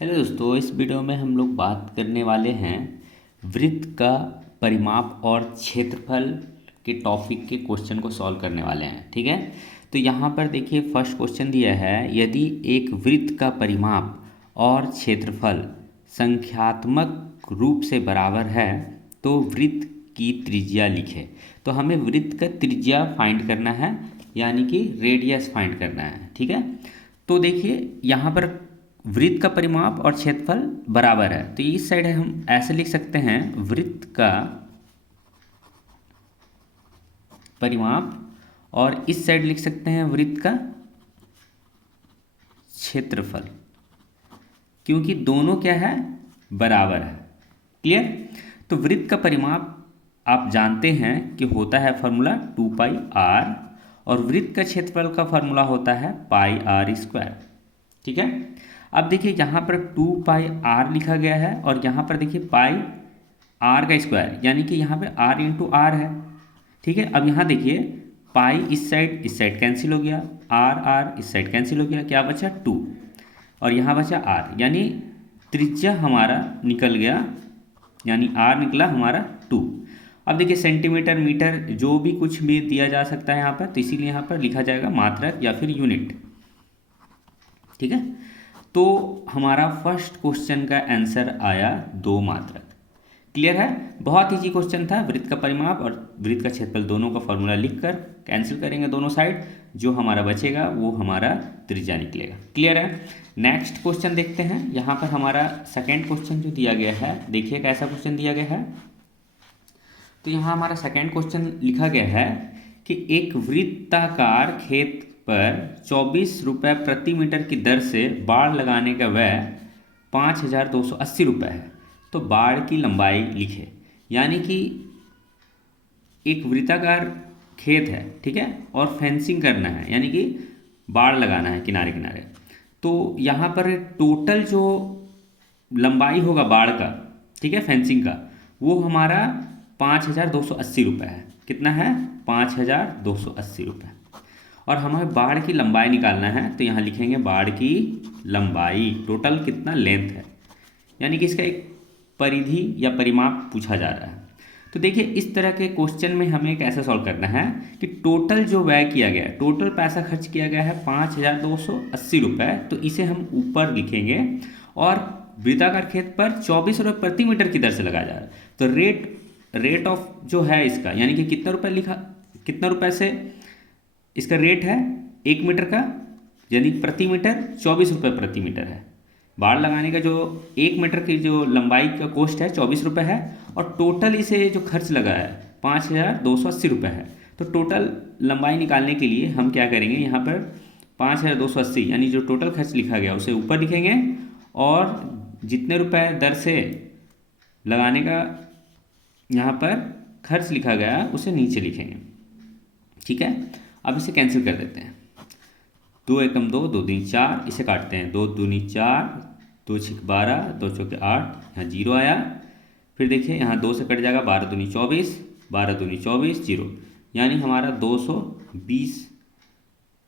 Hello दोस्तों, इस video में हम लोग बात करने वाले हैं वृत्त का परिमाप और क्षेत्रफल के टॉपिक के क्वेश्चन को सॉल्व करने वाले हैं। ठीक है, तो यहाँ पर देखिए फर्स्ट क्वेश्चन दिया है, यदि एक वृत्त का परिमाप और क्षेत्रफल संख्यात्मक रूप से बराबर है तो वृत्त की त्रिज्या लिखें। तो हमें वृत्त का त्रिज्या फाइंड करना है, यानी कि रेडियस फाइंड करना है। ठीक है, तो देखिए यहाँ पर वृत्त का परिमाप और क्षेत्रफल बराबर है, तो इस साइड हम ऐसे लिख सकते हैं, वृत्त का परिमाप, और इस साइड लिख सकते हैं वृत्त का क्षेत्रफल, क्योंकि दोनों क्या है, बराबर है। क्लियर। तो वृत्त का परिमाप आप जानते हैं कि होता है फॉर्मूला 2πr, और वृत्त का क्षेत्रफल का फॉर्मूला होता है πr²। ठीक है, अब देखिए यहाँ पर 2πr लिखा गया है, और यहाँ पर देखिए पाई आर का स्क्वायर, यानी कि यहाँ पे r इंटू आर है। ठीक है, अब यहाँ देखिए पाई इस साइड कैंसिल हो गया, आर इस साइड कैंसिल हो गया, क्या बचा 2, और यहाँ बचा r, यानी त्रिज्या हमारा निकल गया, यानी r निकला हमारा 2। अब देखिए सेंटीमीटर, मीटर, जो भी कुछ भी दिया जा सकता है यहाँ पर, तो इसीलिए यहाँ पर लिखा जाएगा मात्रक या फिर यूनिट। ठीक है, तो हमारा फर्स्ट क्वेश्चन का आंसर आया 2 मात्रक। क्लियर है, बहुत इजी क्वेश्चन था। वृत्त का परिमाप और वृत्त का क्षेत्रफल दोनों का फॉर्मूला लिखकर कैंसिल करेंगे दोनों साइड, जो हमारा बचेगा वो हमारा त्रिज्या निकलेगा। क्लियर है, नेक्स्ट क्वेश्चन देखते हैं। यहाँ पर हमारा सेकेंड क्वेश्चन जो दिया गया है, देखिए कैसा क्वेश्चन दिया गया है। तो यहाँ हमारा सेकेंड क्वेश्चन लिखा गया है कि एक वृत्ताकार खेत पर 24 रुपये प्रति मीटर की दर से बाड़ लगाने का व्यय 5280 रुपये है, तो बाड़ की लंबाई लिखे। यानी कि एक वृत्ताकार खेत है, ठीक है, और फेंसिंग करना है, यानी कि बाड़ लगाना है किनारे किनारे। तो यहाँ पर टोटल जो लंबाई होगा बाड़ का, ठीक है, फेंसिंग का, वो हमारा 5280 रुपये है। कितना है, 5280 रुपये। और हमें बाड़ की लंबाई निकालना है, तो यहाँ लिखेंगे बाड़ की लंबाई, टोटल कितना लेंथ है, यानी कि इसका एक परिधि या परिमाप पूछा जा रहा है। तो देखिए इस तरह के क्वेश्चन में हमें कैसे सॉल्व करना है कि टोटल जो व्यय किया गया है, टोटल पैसा खर्च किया गया है 5280 रुपये, तो इसे हम ऊपर लिखेंगे, और वृत्ताकार खेत पर 24 रुपये प्रति मीटर की दर से लगाया जा रहा है। तो रेट ऑफ जो है इसका, यानी कि कितना रुपये लिखा, कितना रुपये से इसका रेट है 1 मीटर का, यानी प्रति मीटर 24 रुपये प्रति मीटर है। बाड़ लगाने का जो 1 मीटर की जो लंबाई का कॉस्ट है 24 रुपये है, और टोटल इसे जो खर्च लगा है 5280 रुपये है। तो टोटल लंबाई निकालने के लिए हम क्या करेंगे, यहाँ पर 5280 यानी जो टोटल खर्च लिखा गया उसे ऊपर लिखेंगे, और जितने रुपए दर से लगाने का यहाँ पर खर्च लिखा गया उसे नीचे लिखेंगे। ठीक है, अब इसे कैंसिल कर देते हैं। 2 एकम 2, 2 दूनी 4, इसे काटते हैं, 2 दूनी 4, 2 छिक 12, 2 चौके 8, यहाँ 0 आया। फिर देखिए यहाँ 2 से कट जाएगा, 12 दूनी 24, 12 दूनी 24, 0, यानी हमारा 220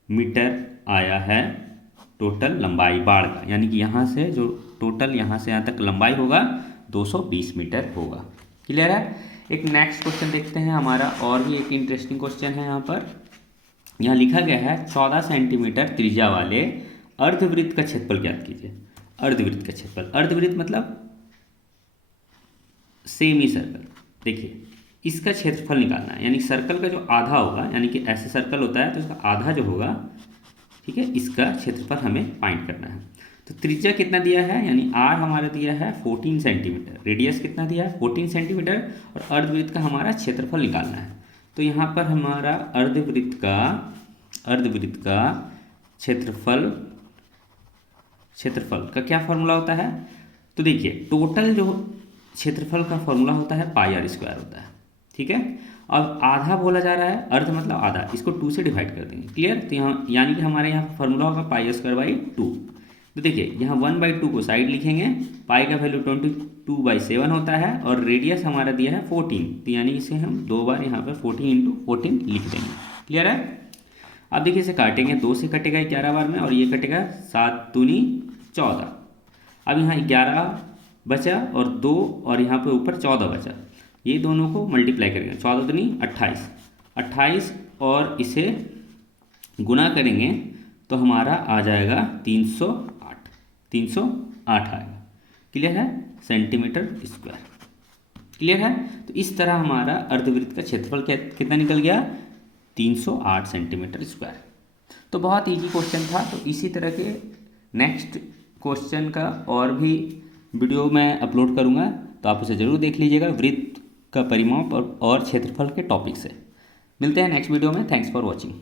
मीटर आया है टोटल लंबाई बाड़ का, यानी कि यहाँ से जो टोटल यहाँ से यहाँ तक लंबाई होगा 220 मीटर होगा। क्लियर है। एक नेक्स्ट क्वेश्चन देखते हैं हमारा, और भी एक इंटरेस्टिंग क्वेश्चन है। यहाँ लिखा गया है 14 सेंटीमीटर त्रिज्या वाले अर्धवृत्त का क्षेत्रफल ज्ञात कीजिए। अर्धवृत्त का क्षेत्रफल, अर्धवृत्त मतलब सेमी सर्कल। देखिए इसका क्षेत्रफल निकालना है, यानी सर्कल का जो आधा होगा, यानी कि ऐसे सर्कल होता है तो इसका आधा जो होगा, ठीक है, इसका क्षेत्रफल हमें फाइंड करना है। तो त्रिज्या कितना दिया है, यानी आर हमारा दिया है 14 सेंटीमीटर, रेडियस कितना दिया है 14 सेंटीमीटर, और अर्धवृत्त का हमारा क्षेत्रफल निकालना है। तो यहाँ पर हमारा अर्धवृत्त का क्षेत्रफल का क्या फॉर्मूला होता है। तो देखिए टोटल जो क्षेत्रफल का फॉर्मूला होता है πr² होता है। ठीक है, अब आधा बोला जा रहा है, अर्ध मतलब आधा, इसको 2 से डिवाइड कर देंगे। क्लियर, तो यहाँ यानी कि हमारे यहाँ फॉर्मूला होगा πr²/2। तो देखिए यहाँ 1/2 को साइड लिखेंगे, पाई का वैल्यू 22/7 होता है, और रेडियस हमारा दिया है 14, तो यानी इसे हम 2 बार यहाँ पर 14 × 14 लिख देंगे। क्लियर है। अब देखिए इसे काटेंगे, 2 से कटेगा 11 बार में, और ये कटेगा 7 दूनी 14, अब यहाँ 11 बचा और 2 और यहाँ पे ऊपर 14 बचा, ये दोनों को मल्टीप्लाई करेंगे, 14 दूनी 28, 28 और इसे गुना करेंगे तो हमारा आ जाएगा 308, 308 आएगा। क्लियर है, सेंटीमीटर स्क्वायर। क्लियर है, तो इस तरह हमारा अर्धवृत्त का क्षेत्रफल कितना निकल गया, 308 सेंटीमीटर स्क्वायर। तो बहुत इजी क्वेश्चन था। तो इसी तरह के नेक्स्ट क्वेश्चन का और भी वीडियो मैं अपलोड करूँगा, तो आप उसे ज़रूर देख लीजिएगा, वृत्त का परिमाप और क्षेत्रफल के टॉपिक से। मिलते हैं नेक्स्ट वीडियो में। Thanks for watching.